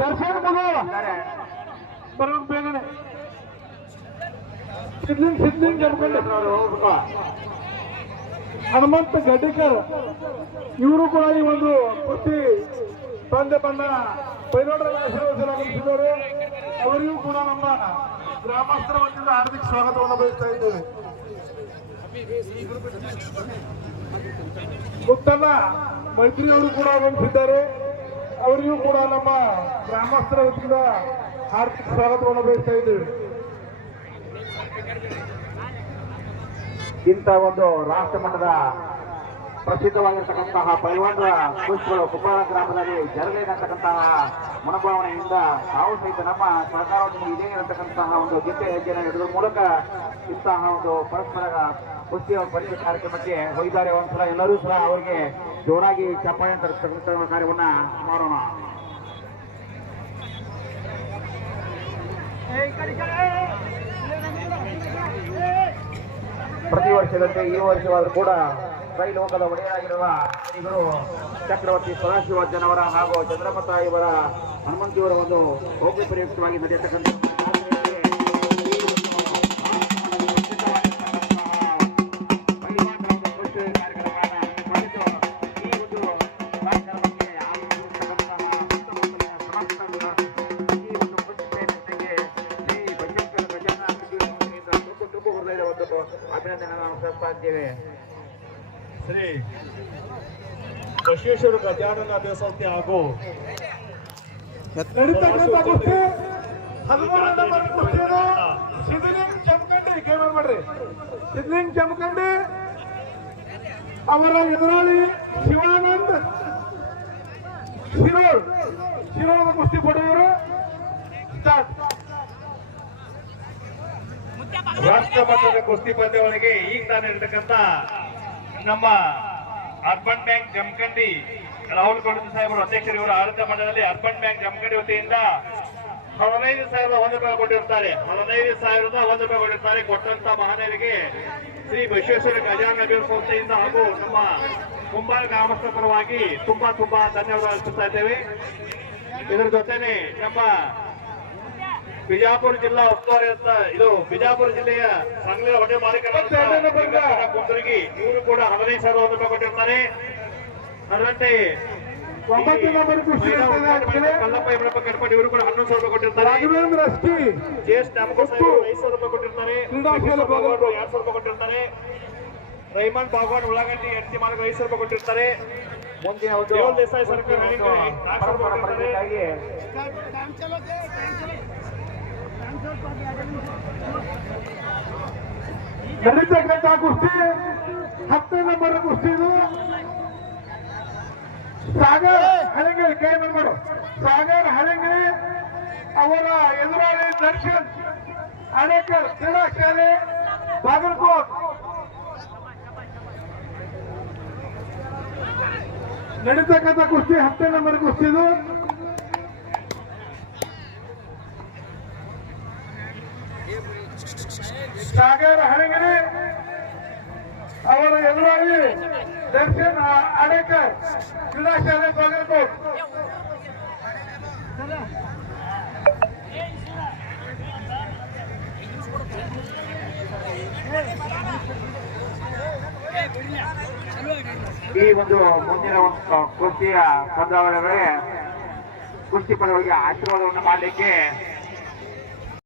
ದರ್ಶನ್ ಬರೋದು ಬೇಗನೆ ಸಿದ್ಲಿಂಗ್ ಜಮಖಂಡಿ ಹನುಮಂತ ಗಡ್ಡಿಕರ್ ಇವರು ಕೂಡ ಈ ಒಂದು ಕುಸ್ತಿ ಪಂದ್ಯ ಬಣ್ಣ ಪೈಲೋಟರ ಆಶೀರ್ವದಿಸಿದವರು. ಅವರಿಗೂ ಕೂಡ ನಮ್ಮ ಗ್ರಾಮಸ್ಥರ ವತಿಯಿಂದ ಹಾರ್ದಿಕ ಸ್ವಾಗತವನ್ನು ಬಯಸ್ತಾ ಇದ್ದೇವೆ. ಮುತ್ತಣ್ಣ ಮೈತ್ರಿ ಅವರು ಕೂಡ ಆಗಮಿಸಿದ್ದಾರೆ. ಅವರಿಗೂ ಕೂಡ ನಮ್ಮ ಗ್ರಾಮಸ್ಥರ ವತಿಯಿಂದ ಹಾರ್ದಿಕ ಸ್ವಾಗತವನ್ನು ಬಯಸ್ತಾ ಇದ್ದೇವೆ. ಇಂಥ ಒಂದು ರಾಷ್ಟ್ರ ಮಟ್ಟದ ಪ್ರಸಿದ್ಧವಾಗಿರ್ತಕ್ಕಂತಹ ಪೈಲ್ವಾನರ ಕುಸ್ತಿಗಳು ಕುಂಬಾರ ಗ್ರಾಮದಲ್ಲಿ ಜರಗಲಿರತಕ್ಕಂತಹ ಮನೋಭಾವನೆಯಿಂದ ತಾವು ಸಹಿತ ನಮ್ಮ ಸರ್ಕಾರವನ್ನು ಇದೇ ಇರತಕ್ಕಂತಹ ಒಂದು ಗೆದ್ದೆ ಹೆಜ್ಜೆಯನ್ನು ಹಿಡಿದ ಮೂಲಕ ಇಂತಹ ಒಂದು ಪರಸ್ಪರ ಕುಸ್ತಿಯ ಪರಿಚಯ ಕಾರ್ಯಕ್ರಮಕ್ಕೆ ಹೋಗಿದ್ದಾರೆ. ಒಂದ್ಸಲ ಎಲ್ಲರೂ ಸಹ ಅವರಿಗೆ ಜೋರಾಗಿ ಚಪ್ಪಾಳೆ ತರತಕ್ಕಂತಹ ಕಾರ್ಯವನ್ನ ಮಾಡೋಣ. ಪ್ರತಿ ವರ್ಷದಂತೆ ಈ ವರ್ಷವಾದರೂ ಕೂಡ ಲೋಕದ ಒಡೆಯರಾಗಿರುವ ಶ್ರೀಗಳು ಚಕ್ರವರ್ತಿ ಸದಾಶಿವಾಜ್ಞನವರ ಹಾಗೂ ಚಂದ್ರಮತ ಇವರ ಹನುಮಂತಿಯವರ ಒಂದು ಭವ್ಯ ಪ್ರಯುಕ್ತವಾಗಿ ನಡೆಯತಕ್ಕಂಥ ಅಭಿನಂದನೆ ನಾವು ಸಲ್ಲಿಸ್ತಾ ಇದ್ದೇವೆ. ಶ್ರೀ ಬಸವೇಶ್ವರ ಗಜಾನನ ಅಭ್ಯಾಸಕ್ಕೆ ಹಾಗೂ ನಡೀತಕ್ಕಂಥ ಕುಸ್ತಿ 13 ನಂಬರ್ ಕುಸ್ತಿಯನ್ನು ಸಿದ್ಲಿಂಗ್ ಜಮಖಂಡಿ ಕೇವಲ ಮಾಡ್ರಿ. ಸಿದ್ಲಿಂಗ್ ಜಮಖಂಡಿ ಅವರ ಎದುರಾಳಿ ಶಿವಾನಂದ್ ಶಿರೋಳ ಕುಸ್ತಿ ಪಡೆಯವರು ಸ್ಟಾರ್ಟ್. ರಾಷ್ಟ್ರ ಮಟ್ಟದ ಕುಸ್ತಿ ಪಂದ್ಯಾವಳಿಗೆ ಈಗ ತಾನೇ ಇರತಕ್ಕಂತ ನಮ್ಮ ಅರ್ಬನ್ ಬ್ಯಾಂಕ್ ಜಮಖಂಡಿ ರಾಹುಲ್ ಕೊಂಡದ ಸಾಹೇಬರು ಅಧ್ಯಕ್ಷರು ಇವರ ಆಡಳಿತ ಮಂಡಳದಲ್ಲಿ ಅರ್ಬನ್ ಬ್ಯಾಂಕ್ ಜಮಖಂಡಿ ವತಿಯಿಂದ 15,001 ರೂಪಾಯಿ ಕೊಟ್ಟಿರ್ತಾರೆ. 15,001 ರೂಪಾಯಿ ಕೊಟ್ಟಿರ್ತಾರೆ. ಕೊಟ್ಟಂತ ಮಹನೀಯರಿಗೆ ಶ್ರೀ ಬಸವೇಶ್ವರ ಗಜಾನನ ಅಭಿವೃದ್ಧಿ ಸಂಸ್ಥೆಯಿಂದ ಹಾಗೂ ನಮ್ಮ ಕುಂಬಾರ ಗ್ರಾಮಸ್ಥರ ಪರವಾಗಿ ತುಂಬಾ ಧನ್ಯವಾದ ಅರ್ಪಿಸ್ತಾ ಇದ್ದೇವೆ. ಇದರ ಜೊತೆನೆ ನಮ್ಮ ಬಿಜಾಪುರ ಜಿಲ್ಲಾ ಉಸ್ತುವಾರಿ ಅಂತ ಇದು ಬಿಜಾಪುರ ಜಿಲ್ಲೆಯ ಸಂಘದ ಹೊಟ್ಟೆ ಮಾಲೀಕರಾಗಿ ಕುಂದರ್ಗಿ ಇವರು ಕೂಡ 15,001 ರೂಪಾಯಿ ಕೊಟ್ಟಿರ್ತಾರೆ. ಅದರಂತೆ ಕಲ್ಲಪ್ಪ ಇಬ್ರಪ್ಪ ಕಟ್ಪಾಡಿ ಇವರು ಕೂಡ 11,000 ರೂಪಾಯಿ ಕೊಟ್ಟಿರ್ತಾರೆ. ಜೆಎಸ್ ನಾಮಕೋಸ್ 5,000 ರೂಪಾಯಿ ಕೊಟ್ಟಿರ್ತಾರೆ. 2,000 ರೂಪಾಯಿ ಕೊಟ್ಟಿರ್ತಾರೆ. ರೈಮನ್ ಬಾಗವಾನ್ ಉಳ್ಳಾಗಡ್ಡಿ ಎಡ್ತಿ ಮಾಲಕ 5,000 ರೂಪಾಯಿ ಕೊಟ್ಟಿರ್ತಾರೆ. ಮುಂದಿನ ಒಂದು ದೇಸಾಯಿ ಸರ್ಕಾರ 4,000 ರೂಪಾಯಿ ಕೊಟ್ಟಿರ್ತಾರೆ. ನಡೀತಕ್ಕಂಥ ಕುಸ್ತಿ 10 ನಂಬರ್ ಕುಸ್ತಿದು ಸಾಗರ್ ಹಳಂಗಳಿ ಕೈ ಮಾಡು. ಸಾಗರ್ ಹಳಂಗಳಿ ಅವರ ಎದುರಾಳಿ ದರ್ಶನ್ ಅಡೇಕರ್ ಕ್ರೀಡಾ ಶಾಲೆ ಬಾಗಲಕೋಟ್. ನಡೀತಕ್ಕಂಥ ಕುಸ್ತಿ 10 ನಂಬರ್ ಕುಸ್ತಿದು ಸಾಗರ್ ಹಳಂಗಳಿ ಅವರ ಎದುರಾಳಿ ದರ್ಶನ್ ಅಡೇಕರ್ ಕ್ರೀಡಾ ಶಾಲೆ ಬಾಗಲಕೋಟ್. ಈ ಒಂದು ಮುಂದಿನ ಕುಸ್ತಿಯ ಪಂದ್ಯಾವಳಿಗಳಿಗೆ ಕುಸ್ತಿ ಪದವಿಗೆ ಆಶೀರ್ವಾದವನ್ನು ಮಾಡಲಿಕ್ಕೆ